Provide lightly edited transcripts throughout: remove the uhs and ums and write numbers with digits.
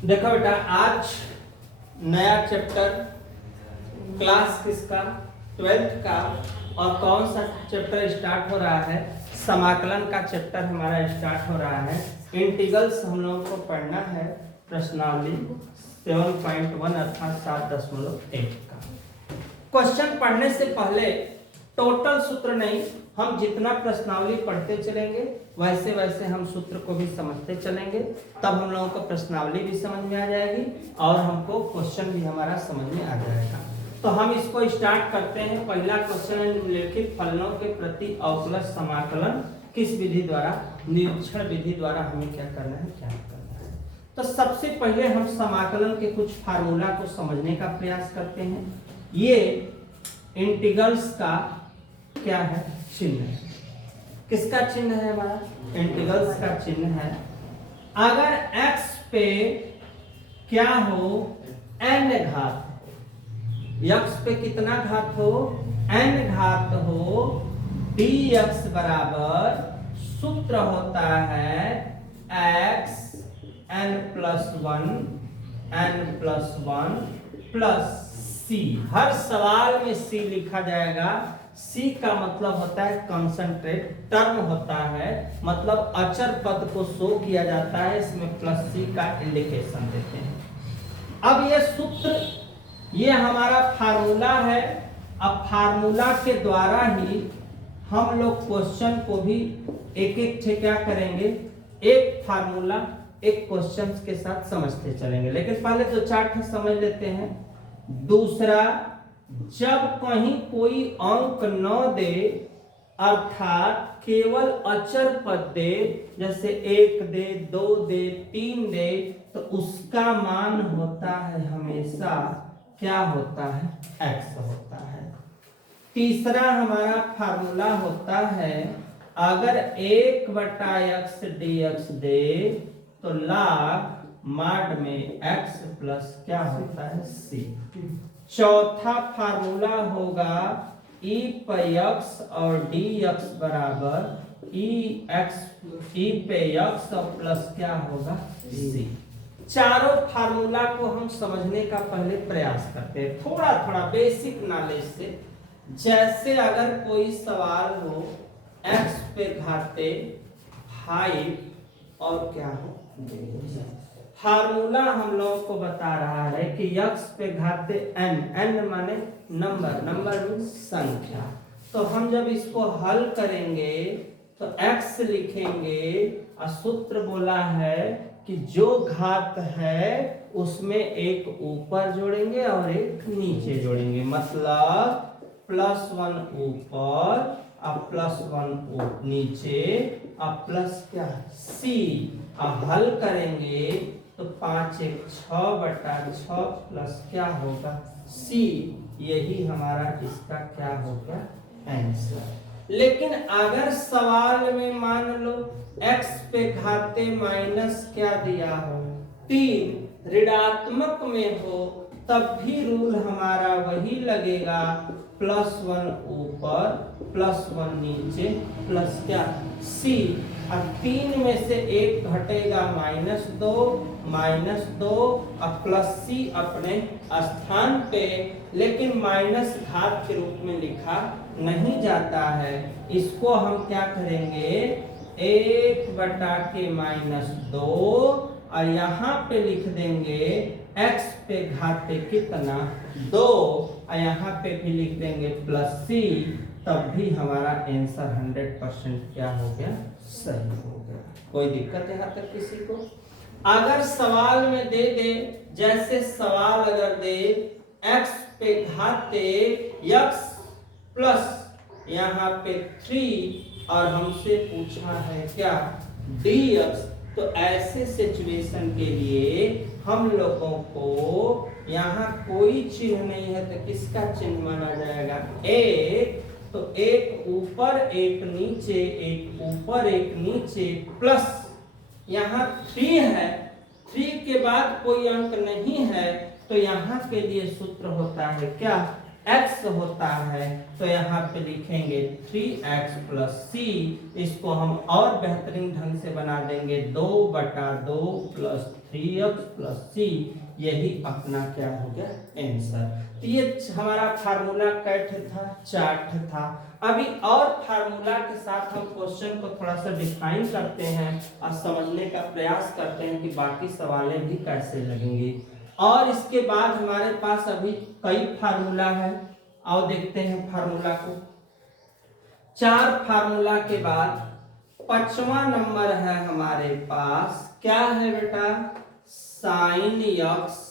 देखो बेटा, आज नया चैप्टर क्लास किसका, 12th का। और कौन सा चैप्टर स्टार्ट हो रहा है? समाकलन का चैप्टर हमारा स्टार्ट हो रहा है। इंटीग्रल्स हम लोगों को पढ़ना है, प्रश्नावली 7.1 अर्थात 7.1 का। क्वेश्चन पढ़ने से पहले टोटल सूत्र नहीं, हम जितना प्रश्नावली पढ़ते चलेंगे वैसे वैसे हम सूत्र को भी समझते चलेंगे, तब हम लोगों को प्रश्नावली भी समझ में आ जाएगी और हमको क्वेश्चन भी हमारा समझ में आ जाएगा। तो हम इसको स्टार्ट करते हैं। पहला क्वेश्चन है, निम्नलिखित फलनों के प्रति अवकलज समाकलन किस विधि द्वारा, निरीक्षण विधि द्वारा हमें क्या करना है, क्या करना है। तो सबसे पहले हम समाकलन के कुछ फार्मूला को समझने का प्रयास करते हैं। ये इंटीग्रल्स का क्या है, चिन्ह है। किसका चिन्ह है? हमारा इंटीग्रल्स का चिन्ह है। अगर x पे क्या हो, n घात, x पे कितना घात हो, n घात हो, dx बराबर सूत्र होता है x n+1 प्लस c। हर सवाल में c लिखा जाएगा। c का मतलब होता है कंसंट्रेट, टर्म होता है, मतलब अचर पद को शो किया जाता है, इसमें प्लस c का इंडिकेशन देते हैं। अब ये सूत्र, ये हमारा फार्मूला है। अब फार्मूला के द्वारा ही हम लोग क्वेश्चन को भी एक एक से क्या करेंगे, एक फार्मूला एक क्वेश्चन के साथ समझते चलेंगे। लेकिन पहले तो चार्ट समझ लेते हैं। दूसरा, जब कहीं कोई अंक न दे, अर्थात केवल अचर पद दे, जैसे 1 दे, 2 दे, 3 दे, तो उसका मान होता है हमेशा क्या होता है, x होता है। तीसरा हमारा फार्मूला होता है, अगर 1/x dx दे तो log माड में x प्लस क्या होता है, c। चौथा फार्मूला होगा e पे x और dx बराबर e पे x और प्लस क्या होगा, c। चारों फार्मूला को हम समझने का पहले प्रयास करते हैं, थोड़ा थोड़ा बेसिक नॉलेज से। जैसे अगर कोई सवाल हो x पे घाते 5 और क्या हो, फार्मूला हम लोगों को बता रहा है कि x पे घाते n, n माने नंबर, नंबर मीन्स संख्या। तो हम जब इसको हल करेंगे तो x लिखेंगे और सूत्र बोला है कि जो घात है उसमें एक ऊपर जोड़ेंगे और एक नीचे जोड़ेंगे, मतलब +1 ऊपर और +1 नीचे और प्लस क्या, c। अब हल करेंगे तो 5 1 6/6 प्लस क्या होगा, c। यही हमारा इसका क्या होगा, आंसर। लेकिन अगर सवाल में मान लो x पे घाते माइनस क्या दिया हो, 3, ऋणात्मक में हो, तब भी रूल हमारा वही लगेगा, +1 ऊपर +1 नीचे प्लस क्या, c। अब 3 में से 1 घटेगा -2 और प्लस c अपने स्थान पे, लेकिन माइनस घात के रूप में लिखा नहीं जाता है। इसको हम क्या करेंगे, 1/-2 और यहाँ पे लिख देंगे x पे घाते कितना, 2 और यहाँ पे भी लिख देंगे प्लस c। तब भी हमारा आंसर 100% क्या हो गया, सही हो गया। कोई दिक्कत है यहाँ तक किसी को? अगर सवाल में दे दे, जैसे सवाल अगर दे x पे घाते x प्लस यहाँ पे 3 और हमसे पूछा है क्या, dx, तो ऐसे सिचुएशन के लिए हम लोगों को यहाँ कोई चिन्ह नहीं है तो किसका चिन्ह माना जाएगा, एक। तो एक ऊपर एक नीचे, एक ऊपर एक नीचे, प्लस यहाँ 3 है, 3 के बाद कोई अंक नहीं है, तो यहाँ के लिए सूत्र होता है क्या, x होता है तो यहाँ पे लिखेंगे 3x प्लस सी। इसको हम और बेहतरीन ढंग से बना देंगे 2/2 प्लस 3x प्लस सी। यही अपना क्या हो गया आंसर। तो ये हमारा फार्मूला कैट था, चार्ट था। अभी और फार्मूला के साथ हम क्वेश्चन को थोड़ा सा डिफाइन करते हैं और समझने का प्रयास करते हैं कि बाकी सवालें भी कैसे लगेंगी। और इसके बाद हमारे पास अभी कई फार्मूला है, आओ देखते हैं फार्मूला को। 4 फार्मूला के बाद 5वां नंबर है हमारे पास, क्या है बेटा, साइन यक्स।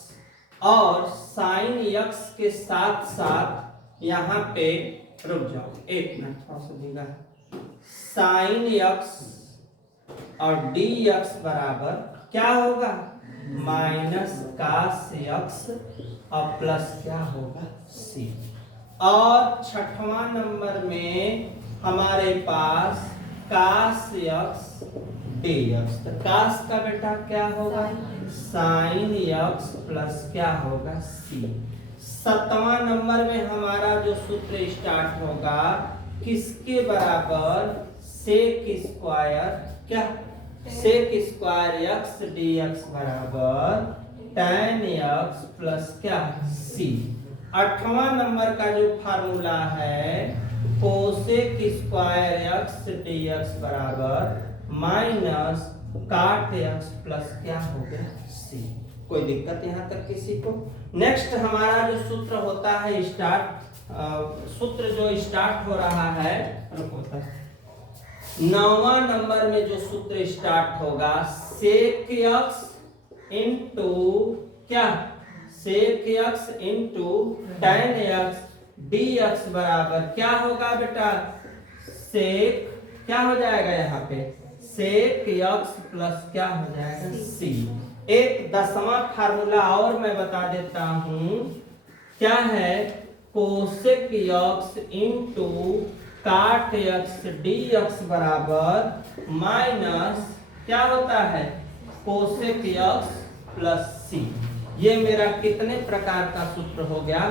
और साइन यक्स के साथ साथ यहाँ पे रुक जाओ, 1 मिनट थोड़ा सा देगा। साइन यक्स और डी यक्स बराबर क्या होगा, माइनस कास यक्स और प्लस क्या होगा सी। और 6वां नंबर में हमारे पास कास यक्स डी यक्स। तो कास का बेटा क्या होगा, साइन यक्स प्लस क्या होगा सी। 7वां नंबर में हमारा जो सूत्र स्टार्ट होगा किसके बराबर, सेक स्क्वायर क्या, sec square x d x बराबर tan यक्स प्लस क्या सी। 8वां नंबर का जो फार्मूला है cosec square x d x बराबर माइनस काट यक्स प्लस क्या हो गया सी। कोई दिक्कत यहाँ तक किसी को? नेक्स्ट हमारा जो सूत्र होता है सूत्र जो स्टार्ट हो रहा है, 9वां नंबर में जो सूत्र स्टार्ट होगा सेक यक्स इंटू क्या, sec X into tan X D X बराबर क्या होगा बेटा, सेक क्या हो जाएगा यहाँ पे, सेक यक्स प्लस क्या हो जाएगा सी। एक 10वां फार्मूला और मैं बता देता हूं, क्या है, कोसेक यक्स इंटू काट यक्स डी यक्स बराबर माइनस क्या होता है, कोसेक यक्स प्लस सी। ये मेरा कितने प्रकार का सूत्र हो गया,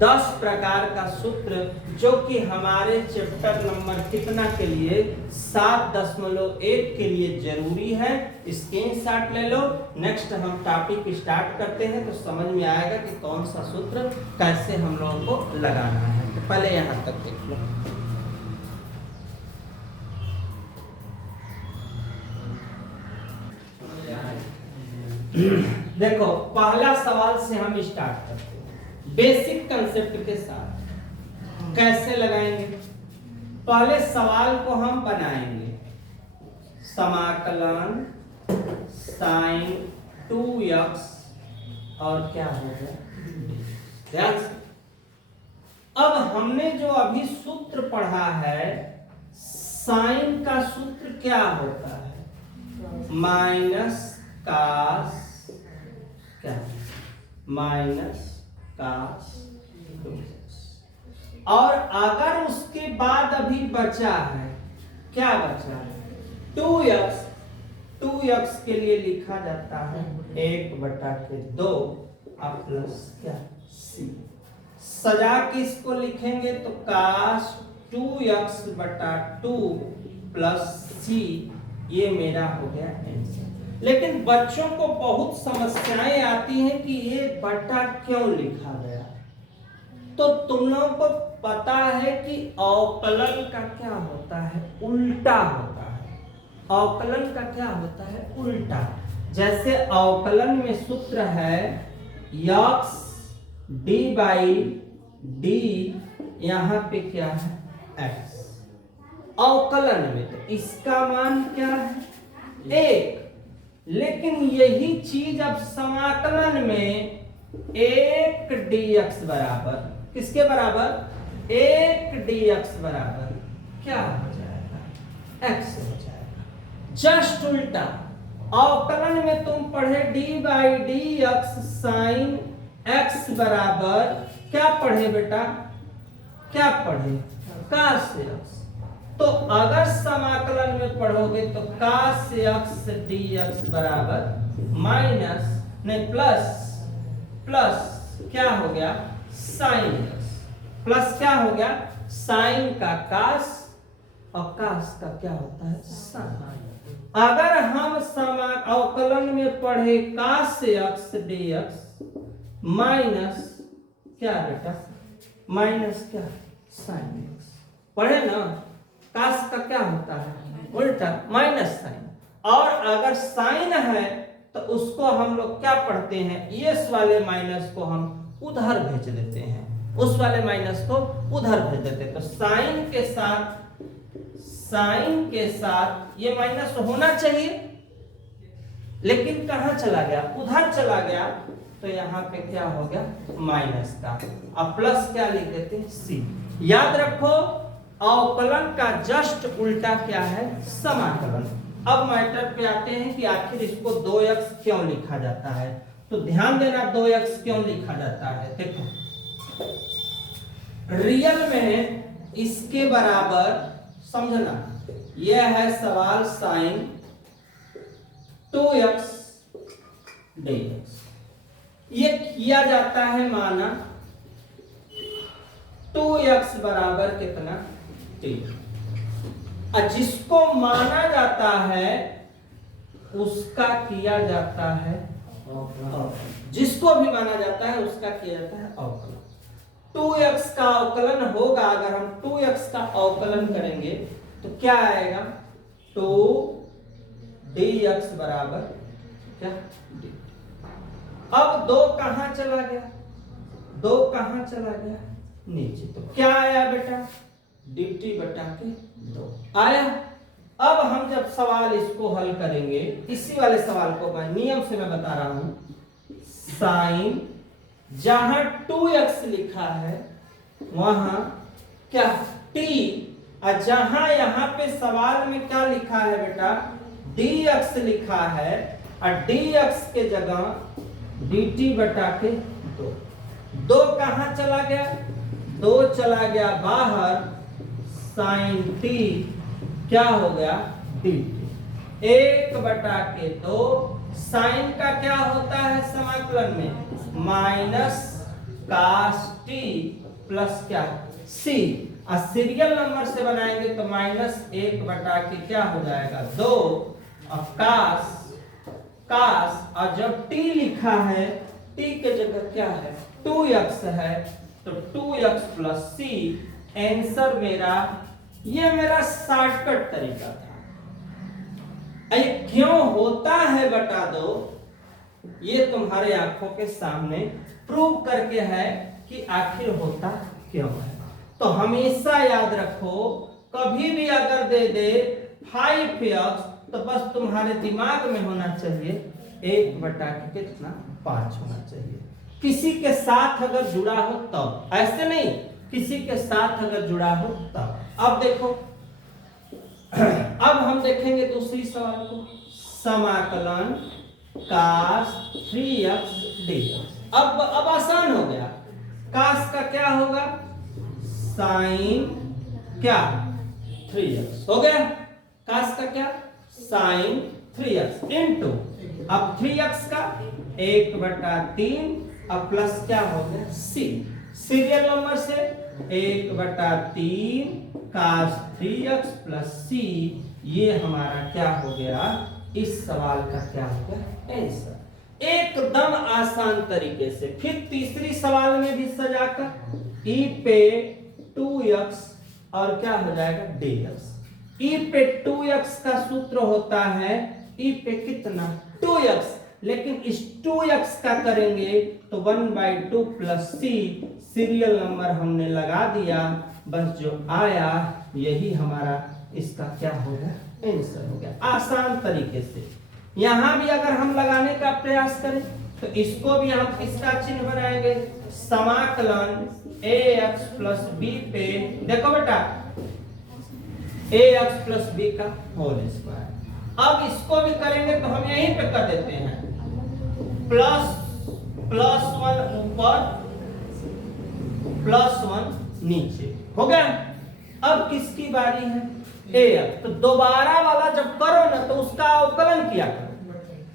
10 प्रकार का सूत्र, जो कि हमारे चैप्टर नंबर कितना के लिए 7.1 के लिए जरूरी है। स्क्रीनशॉट ले लो। नेक्स्ट हम टॉपिक स्टार्ट करते हैं तो समझ में आएगा कि कौन सा सूत्र कैसे हम लोगों को लगाना है। तो पहले यहाँ तक देख लो। देखो पहला सवाल से हम स्टार्ट करते हैं बेसिक कंसेप्ट के साथ। कैसे लगाएंगे, पहले सवाल को हम बनाएंगे, समाकलन साइन 2x और क्या हो गया। अब हमने जो अभी सूत्र पढ़ा है, साइन का सूत्र क्या होता है, माइनस कास क्या, माइनस कास 2x। और अगर उसके बाद अभी बचा है, क्या बचा है, 2x, 2x के लिए लिखा जाता है 1/2 और प्लस क्या c। सजा के इसको लिखेंगे तो कास 2x/2 प्लस c। ये मेरा हो गया आंसर। लेकिन बच्चों को बहुत समस्याएं आती हैं कि ये बटा क्यों लिखा गया। तो तुम लोगों को पता है कि अवकलन का क्या होता है, उल्टा होता है। अवकलन का क्या होता है, उल्टा। जैसे अवकलन में सूत्र है यक्स डी बाई डी, यहाँ पे क्या है एक्स। अवकलन में तो इसका मान क्या है 1, लेकिन यही चीज अब समाकलन में 1 dx बराबर किसके बराबर, 1 dx बराबर क्या हो जाएगा, x हो जाएगा। जस्ट उल्टा। अवकलन में तुम पढ़े d by d x sine x बराबर क्या पढ़े बेटा, क्या पढ़े, कास x। तो अगर समाकलन में पढ़ोगे तो कास x dx बराबर माइनस नहीं प्लस क्या हो गया साइन x। प्लस क्या हो गया साइन का कास और कास का क्या होता है साइन। अगर हम समान अवकलन में पढ़े कास से एक्स dx माइनस क्या बेटा माइनस क्या साइन एक्स पढ़े ना, कास का क्या होता है उल्टा माइनस साइन। और अगर साइन है तो उसको हम लोग क्या पढ़ते हैं, इस वाले माइनस को हम उधर भेज देते हैं, उस वाले माइनस को उधर भेज देते हैं। तो साइन के साथ ये माइनस होना चाहिए, लेकिन कहां चला गया उधर चला गया, तो यहाँ पे क्या हो गया माइनस का, अब प्लस क्या लिख देते हैं सी। याद रखो अवकलन का जस्ट उल्टा क्या है समाकलन। अब मैटर पे आते हैं कि आखिर इसको 2x क्यों लिखा जाता है। तो ध्यान देना 2x क्यों लिखा जाता है। देखो रियल में इसके बराबर समझना, यह है सवाल साइन 2x dx। ये किया जाता है माना 2x बराबर कितना 3। जिसको माना जाता है उसका किया जाता है जिसको भी माना जाता है उसका किया जाता है अवकलन। 2x का अवकलन होगा, अगर हम 2x का अवकलन करेंगे तो क्या आएगा 2 dx बराबर क्या d। अब 2 कहां चला गया, 2 कहां चला गया नीचे, तो क्या आया बेटा dt बटा के 2 आया। अब हम जब सवाल इसको हल करेंगे, इसी वाले सवाल को मैं नियम से मैं बता रहा हूं, साइन जहां 2x लिखा है वहां क्या t, और जहां यहां पे सवाल में क्या लिखा है बेटा dx लिखा है, और dx के जगह dt बटा के 2। 2 कहां चला गया, 2 चला गया बाहर, साइन t क्या हो गया dt 1 बटा के 2। साइन का क्या होता है समाकलन में माइनस कास t प्लस क्या c, और सीरियल नंबर से बनाएंगे तो माइनस 1 बटा के क्या हो जाएगा 2, और कास और जब t लिखा है t के जगह क्या है 2x है, तो 2x प्लस c आंसर मेरा, ये मेरा शॉर्टकट तरीका था। ये क्यों होता है बता दो, ये तुम्हारे आंखों के सामने प्रूव करके है कि आखिर होता क्यों है। तो हमेशा याद रखो कभी भी अगर दे दे 5x तो बस तुम्हारे दिमाग में होना चाहिए 1 बटा के कितना 5 होना चाहिए। किसी के साथ अगर जुड़ा हो तब, ऐसे नहीं किसी के साथ अगर जुड़ा हो तब। अब देखो अब हम देखेंगे दूसरी सवाल को, समाकलन कास 3x dx। अब आसान हो गया, कास का क्या होगा साइन क्या 3x हो गया, कास का क्या साइन 3x इनटू अब 3x का 1 बटा 3, अब प्लस क्या हो गया c, सीरियल नंबर से 1 बटा 3 कास 3x प्लस c, ये हमारा क्या हो गया इस सवाल का क्या हो गया आंसर। एकदम आसान तरीके से। फिर तीसरी सवाल में भी सजाकर e पे 2x और क्या हो जाएगा dx। e पे 2x का सूत्र होता है e पे कितना 2x, लेकिन इस 2x का करेंगे तो 1/2 प्लस c, सीरियल नंबर हमने लगा दिया, बस जो आया यही हमारा इसका क्या हो गया आंसर हो गया आसान तरीके से। यहां भी अगर हम लगाने का प्रयास करें तो इसको भी हम किसका चिन्ह बनाएंगे समाकलन ax प्लस b पे, देखो बेटा ax प्लस b का होल स्क्वायर। अब इसको भी करेंगे तो हम यहीं पे कर देते हैं प्लस 1 ऊपर प्लस 1 नीचे हो गया। अब किसकी बारी है ax, तो दोबारा वाला जब करो ना तो उसका अवकलन किया करो,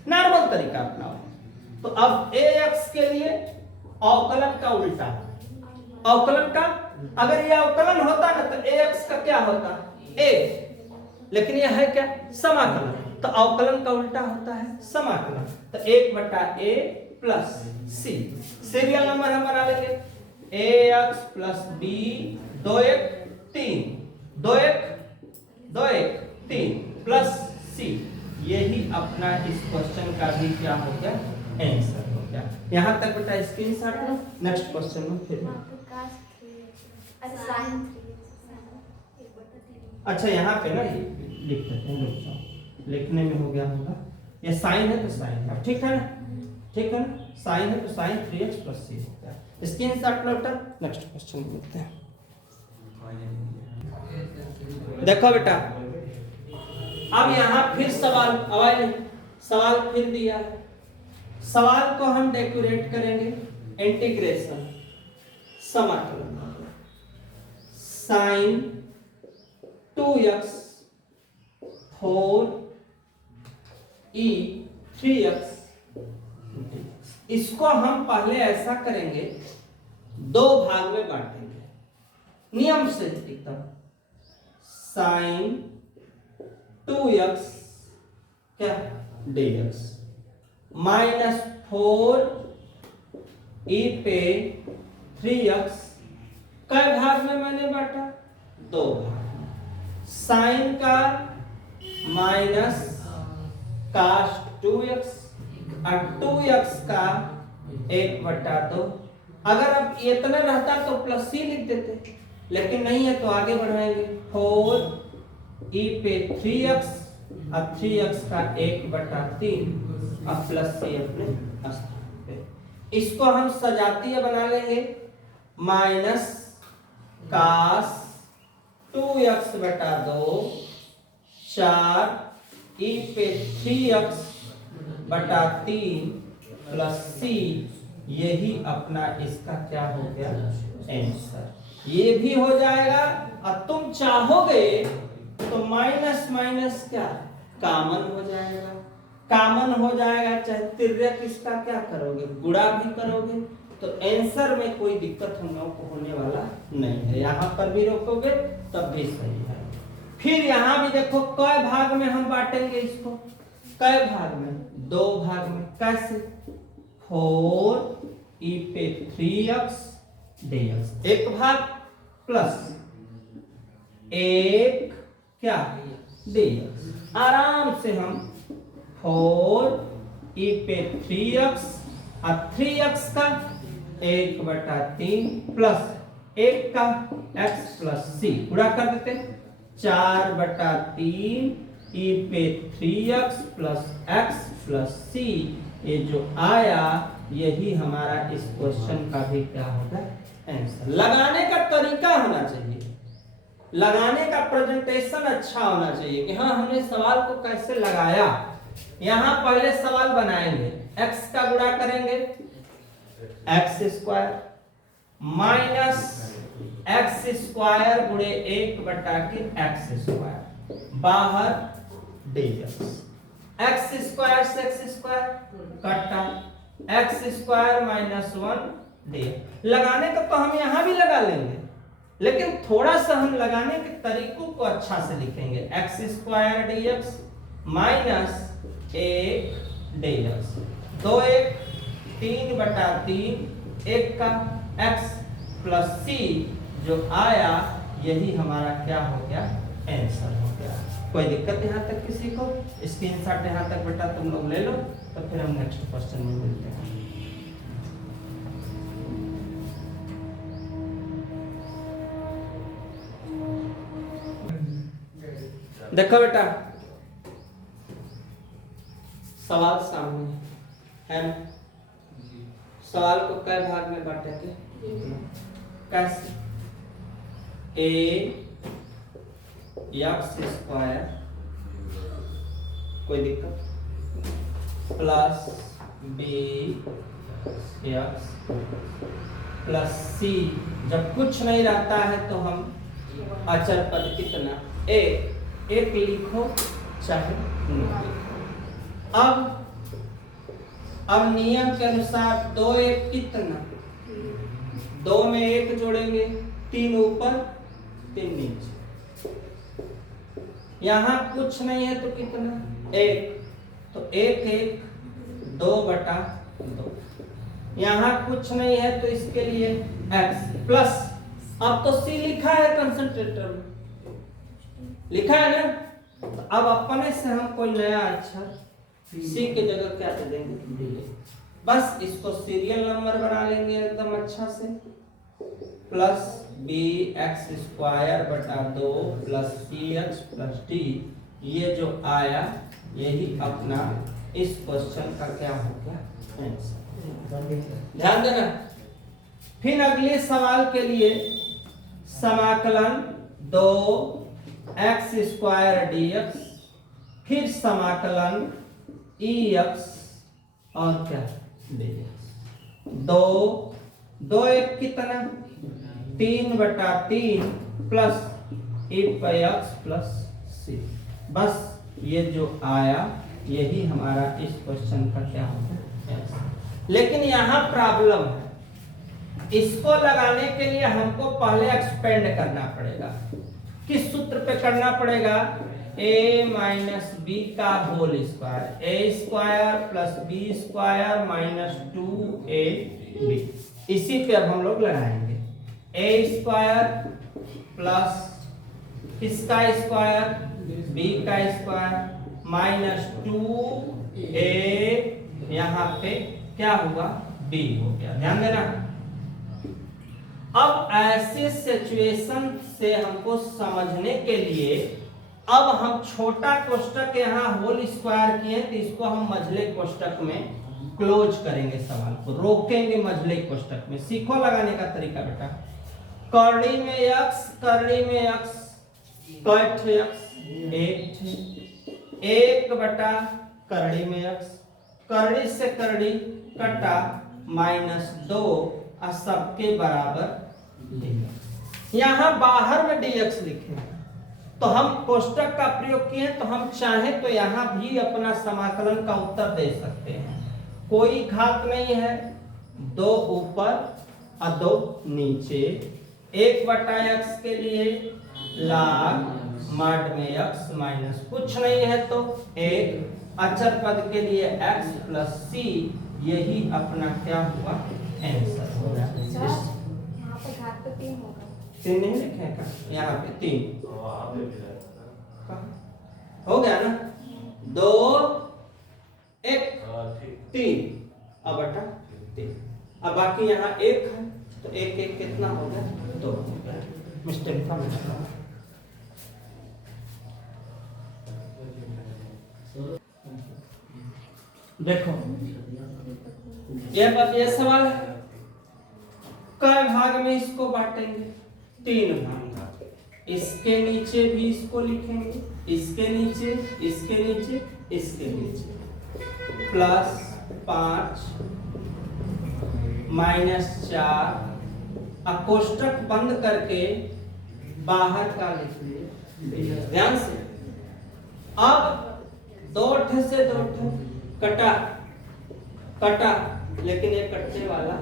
नॉर्मल तरीका अपनाओ। तो अब ax के लिए अवकलन का उल्टा अवकलन का, अगर ये अवकलन होता ना तो ax का क्या होता a, लेकिन यह है क्या समाकलन, तो अवकलन का उल्टा होता है समाकलन। तो 1/a plus c, serial number हम बना लेंगे ax plus b 2 1 3 plus c, यही अपना इस क्वेश्चन का भी क्या हो गया आंसर हो गया। यहाँ तक बेटा स्क्रीनशॉट लो, नेक्स्ट क्वेश्चन में फिर अच्छा यहाँ पे ना लिख देते हैं, रुक जाओ, लिखने में हो गया होगा, ये साइन है तो साइन है, ठीक है ना, ठीक है ना, साइन है तो साइन 3x प्लस c हो गया। स्क्रीनशॉट लो बेटा, नेक्स्ट क्वेश्चन में देखते हैं। देखो बेटा अब यहाँ फिर सवाल आवाज नहीं, सवाल फिर दिया है, सवाल को हम डेकोरेट करेंगे इंटीग्रेशन समाकलन साइन 2x 4e 3x, इसको हम पहले ऐसा करेंगे, दो भाग में बांटेंगे नियम से एकदम, साइन 2x क्या dx माइनस 4e पे 3x, कई भाग में मैंने बांटा, दो भाग, साइन का माइनस कास्ट 2x और 2x का 1/2। अगर अब इतना रहता तो प्लस c लिख देते, लेकिन नहीं है तो आगे बढ़ाएंगे, 4e पे 3x और 3x का 1/3 और प्लस c अपने स्थान पे। इसको हम सजातीय बना लेंगे, माइनस कास 2x/2 4e पे 3x/3 प्लस c, यही अपना इसका क्या हो गया आंसर। ये भी हो जाएगा, और तुम चाहोगे तो माइनस माइनस क्या कॉमन हो जाएगा, कॉमन हो जाएगा, चाहे तिर्यक इसका क्या करोगे गुणा भी करोगे, तो आंसर में कोई दिक्कत हम लोगों को होने वाला नहीं है। यहाँ पर भी रोकोगे तब भी सही है। फिर यहाँ भी देखो कई भाग में हम बांटेंगे इसको, कई भाग में, दो भाग में, कैसे 4e पे 3x dx एक भाग प्लस एक क्या dx, आराम से हम 4e पे 3x और 3x का 1/3 प्लस एक का x प्लस c पूरा कर देते, 4/3 e पे 3x plus x plus c, ये जो आया यही हमारा इस क्वेश्चन का भी क्या होगा आंसर। लगाने का तरीका होना चाहिए, लगाने का प्रेजेंटेशन अच्छा होना चाहिए कि हाँ हमने सवाल को कैसे लगाया। यहाँ पहले सवाल बनाएंगे, x का गुणा करेंगे x² माइनस x² गुणे 1/x², बाहर dx, x² से x² कटा, x² माइनस 1 dx। लगाने का तो हम यहाँ भी लगा लेंगे, लेकिन थोड़ा सा हम लगाने के तरीकों को अच्छा से लिखेंगे, x² dx माइनस 1 dx, 2 1 3/3 1 का x प्लस c, जो आया यही हमारा क्या हो गया आंसर हो गया। कोई दिक्कत यहाँ तक किसी को? स्क्रीनशॉट यहाँ तक बेटा तुम लोग ले लो, तो फिर हम नेक्स्ट क्वेश्चन में मिलते हैं। देखो बेटा सवाल सामने है ना, सवाल को कई भाग में बांटे थे, कैसे x² कोई दिक्कत प्लस bx प्लस c, जब कुछ नहीं रहता है तो हम अचर पद कितना एक लिखो चाहे नहीं लिखो। अब नियम के अनुसार 2 1 कितना 2 में 1 जोड़ेंगे, 3 ऊपर 3 नीचे। यहां कुछ नहीं है तो कितना 1, तो 1 1 2/2। यहां कुछ नहीं है तो इसके लिए x प्लस, अब तो c लिखा है कंसंट्रेटर में, लिखा है ना, तो अब अपने से हम कोई नया अक्षर c के जगह क्या दे देंगे, बस इसको सीरियल नंबर बना लेंगे एकदम अच्छा से, plus bx² 2 plus cx plus d। ये जो आया यही अपना इस क्वेश्चन का क्या हो गया आंसर। ध्यान देना। फिर अगले सवाल के लिए समाकलन 2x² dx, फिर समाकलन ex और क्या dx। 2 1 कितना 3/3 प्लस ex प्लस c। बस ये जो आया यही हमारा इस क्वेश्चन का क्या होगा। लेकिन यहाँ प्रॉब्लम है, इसको लगाने के लिए हमको पहले एक्सपेंड करना पड़ेगा। किस सूत्र पे करना पड़ेगा, a माइनस बी का whole square, a² plus b² - 2ab। इसी पे अब हम लोग लगाएंगे a² प्लस किसका स्क्वायर, b का स्क्वायर माइनस 2a, यहाँ पे क्या हुआ b हो गया। ध्यान देना। अब ऐसे सिचुएशन से हमको समझने के लिए अब हम छोटा कोष्टक यहाँ होल स्क्वायर किए, तो इसको हम मझले कोष्टक में क्लोज करेंगे, सवाल को रोकेंगे मझले कोष्टक में। सीखो लगाने का तरीका बेटा। करड़ी में x, करड़ी में x, कट x 1 बटा करड़ी में x, करड़ी से करड़ी कटा -2 और सबके बराबर dx। यहाँ बाहर में dx लिखे, तो हम कोष्टक का प्रयोग किए, तो हम चाहें तो यहाँ भी अपना समाकलन का उत्तर दे सकते हैं। कोई घात नहीं है, 2 ऊपर और 2 नीचे। 1/x के लिए log mod में x माइनस कुछ नहीं है तो 1, अचर पद के लिए x प्लस c। यही अपना क्या हुआ आंसर हो गया। यहाँ पे घात पे 3 होगा, 3 नहीं लिखेगा, यहाँ पे 3 हो गया ना। 2 1 3 अब बटा 3। अब बाकी यहाँ 1 है, तो 1 1 कितना हो गया 2 हो गया। मिस्टेक था देखो, ये सवाल है, कै भाग में इसको बांटेंगे, 3 भाग। इसके नीचे भी इसको लिखेंगे, इसके नीचे, इसके नीचे, इसके नीचे, प्लस 5 -4, कोष्टक बंद करके बाहर का लिख लिए ध्यान से। अब 2 से 2 कटा कटा, लेकिन ये कटने वाला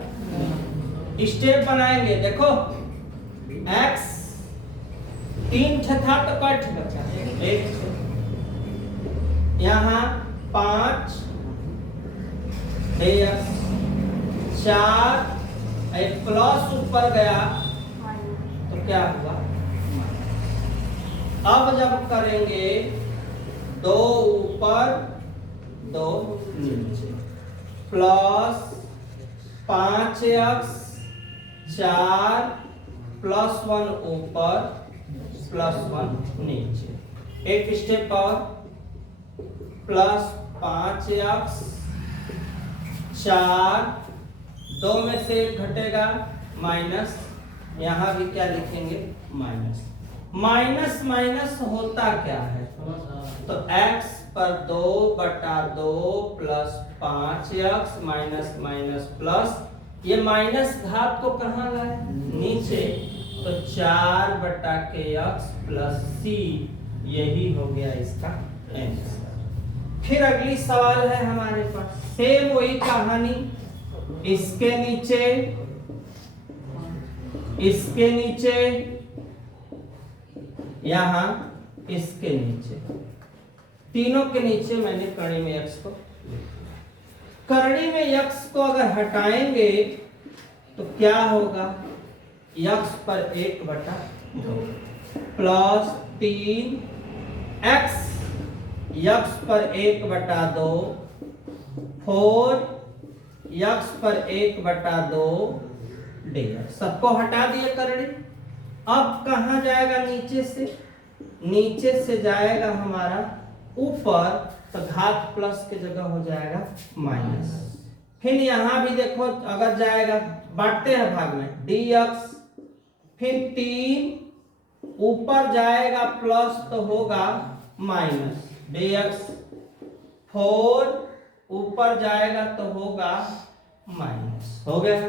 स्टेप बनाएंगे। देखो x 3 था तो कट बचा 1, यहाँ 5 dx 4, एक प्लस ऊपर गया तो क्या हुआ। अब जब करेंगे 2 ऊपर 2 नीचे, प्लस 5x 4 प्लस 1 ऊपर प्लस 1 नीचे, एक स्टेप और, प्लस 5x 4, 2 में से 1 घटेगा माइनस, यहाँ भी क्या लिखेंगे माइनस। माइनस माइनस होता क्या है, तो x पर 2/2 plus 5x minus minus plus, ये माइनस घात को कहाँ लाए नीचे, तो 4/x प्लस c। यही हो गया इसका आंसर। फिर अगली सवाल है हमारे पास, सेम वही कहानी, इसके नीचे इसके नीचे, यहां इसके नीचे, तीनों के नीचे मैंने कड़ी में x को, करड़ी में x को अगर हटाएंगे तो क्या होगा, x पर 1/2 प्लस 3x x पर 1/2 4 x पर 1/2 dx। सबको हटा दिए करड़ी। अब कहां जाएगा, नीचे से, नीचे से जाएगा हमारा ऊपर, तो घात प्लस की जगह हो जाएगा माइनस। फिर यहां भी देखो अगर जाएगा, बांटते हैं भाग में, dx, फिर 3 ऊपर जाएगा प्लस तो होगा माइनस dx, 4 ऊपर जाएगा तो होगा माइनस, हो गया।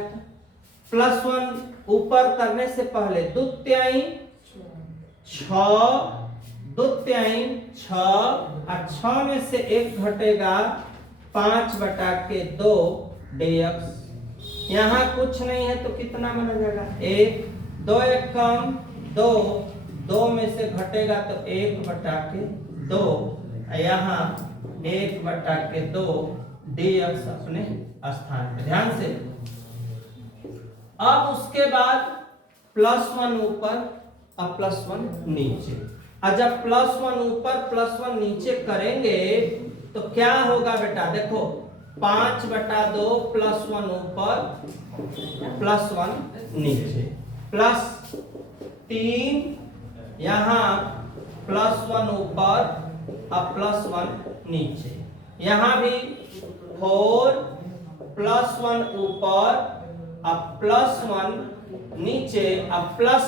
+1 ऊपर करने से पहले द्वितीयाई 6, द्वितीयाई 6, और 6 में से 1 घटेगा 5/2 dx। यहाँ कुछ नहीं है तो कितना बना जाएगा, 1, 2 1 कम 2, 2 में से घटेगा तो 1/2, यहाँ 1/2 dx अपने स्थान पे। ध्यान से, अब उसके बाद +1 ऊपर और +1 नीचे। और जब +1 ऊपर +1 नीचे करेंगे तो क्या होगा बेटा, देखो 5/2 +1 ऊपर +1 नीचे, प्लस 3 यहाँ +1 ऊपर और +1 नीचे, यहाँ भी 4 +1 ऊपर अब +1 नीचे। अब प्लस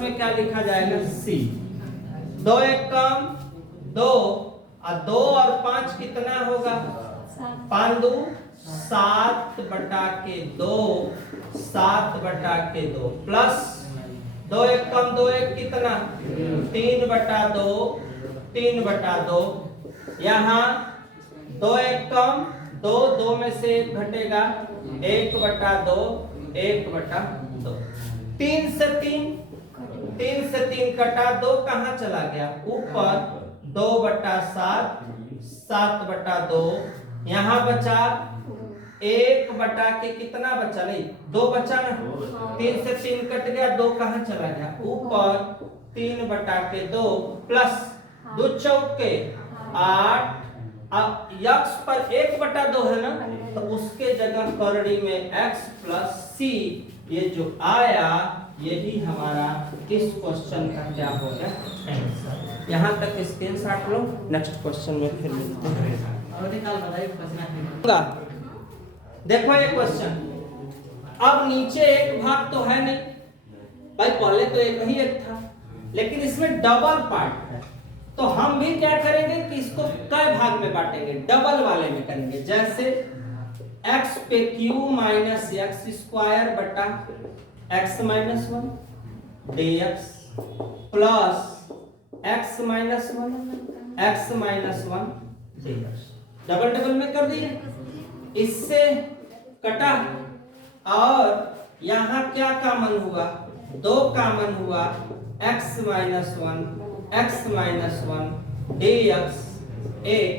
में क्या लिखा जाएगा, c। 2 1 कम 2, और 2 और 5 कितना होगा, 5 2 7/2, 7/2 प्लस 2 1 कम 2 1 कितना, 3/2, 3/2। यहाँ 2 1 कम 2, 2 में से 1 घटेगा 1/2, 1/2। 3 से 3 कटा, 2 कहाँ चला गया, ऊपर, 2/7, 7/2। यहाँ बचा 1 कितना बचा, नहीं 2 बचा ना, 3 से 3 कट गया, 2 कहाँ चला गया, ऊपर, 3/2 प्लस 2 चौके 8। अब x पर 1/2 है ना, तो उसके जगह करड़ी में x + c, ये जो आया यही हमारा इस क्वेश्चन का क्या हो गया, आंसर। यहाँ तक स्क्रीनशॉट लो, नेक्स्ट क्वेश्चन में फिर मिलते हैं। देखो ये क्वेश्चन, अब नीचे एक भाग तो है नहीं भाई, पहले तो एक ही एक था, लेकिन इसमें डबल पार्ट है, तो हम भी क्या करेंगे कि इसको कई भाग में बांटेंगे, डबल वाले में करेंगे। जैसे x पे q - x² बटा x - 1 dx plus x - 1 dx, double में कर दिए, इससे कटा, और यहाँ क्या कॉमन हुआ, 2 कॉमन हुआ, x - 1 dx, 1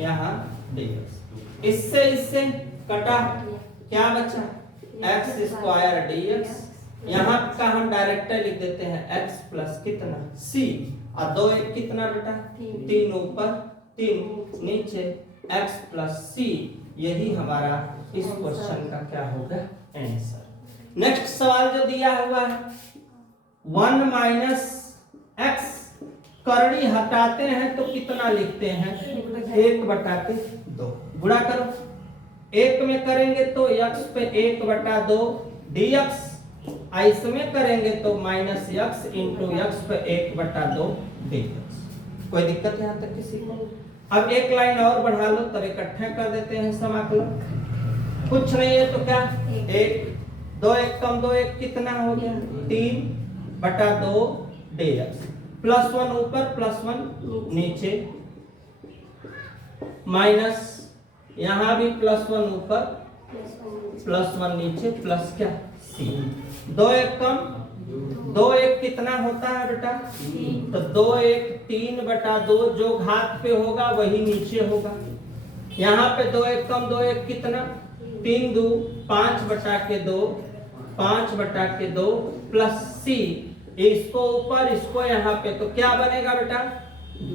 यहाँ dx, इससे कटा, क्या बचा, x² dx। यहाँ का हम डायरेक्ट लिख देते हैं x प्लस कितना, c, और 2 1 कितना बेटा, 3 ऊपर 3 नीचे, x + c, यही हमारा इस क्वेश्चन का क्या होगा, आंसर। नेक्स्ट सवाल जो दिया हुआ है, 1 - x, करड़ी हटाते हैं तो कितना लिखते हैं, 1/2। गुणा करो, 1 में करेंगे तो x पे 1/2 dx, इसमें करेंगे तो -x × x पे 1/2 dx। कोई दिक्कत यहाँ तक किसी को? अब एक लाइन और बढ़ा लो, तब इकट्ठे कर देते हैं समाकलन। कुछ नहीं है तो क्या, 1 2 1 कम 2 1 कितना हो गया, 3/2 dx, +1 ऊपर +1 नीचे, माइनस यहाँ भी +1 ऊपर प्लस 1 नीचे प्लस क्या सी। 2 एक कम 2 एक कितना होता है बेटा? तो 2 एक 3/2 जो घात पे होगा वही नीचे होगा। यहाँ पे 2 एक कम 2 एक कितना 3 2 5/2 5/2 प्लस सी। इसको ऊपर इसको यहाँ पे तो क्या बनेगा बेटा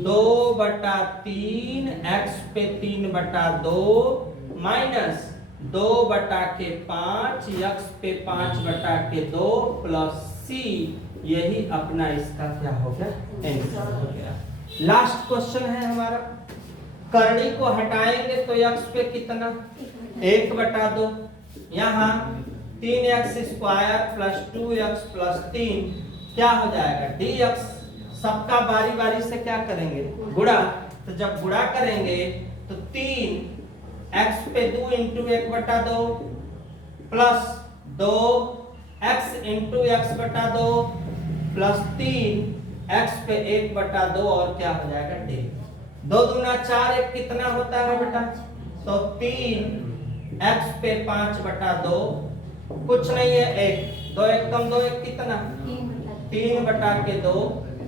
2/3 x पे 3/2 माइनस 2/5 x पे 5/2 प्लस सी। यही अपना इसका क्या हो गया आंसर हो गया। लास्ट क्वेश्चन है हमारा, करनी को हटाएंगे तो x पे कितना 1/2 यहाँ 3x² प्लस 2x प्लस 3 क्या हो जाएगा dx। सबका बारी बारी से क्या करेंगे गुणा। तो जब गुणा करेंगे तो 3x पे 2 into 1/2 plus 2x into x/2 plus 3x पे 1/2 और क्या हो जाएगा d। 2 दूना 4 एक कितना होता है बेटा? तो 3x पे 5/2 कुछ नहीं है 1। 2 एक कम 2 एक कितना 3/2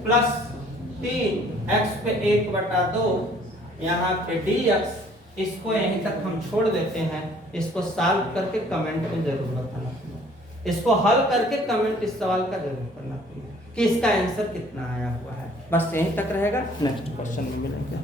प्लस 3x पे 1/2 यहाँ पे dx। इसको यहीं तक हम छोड़ देते हैं। इसको सॉल्व करके कमेंट में जरूर बताना, इसको हल करके कमेंट इस सवाल का जरूर करना कि इसका आंसर कितना आया हुआ है। बस यहीं तक रहेगा, नेक्स्ट क्वेश्चन में मिलेंगे।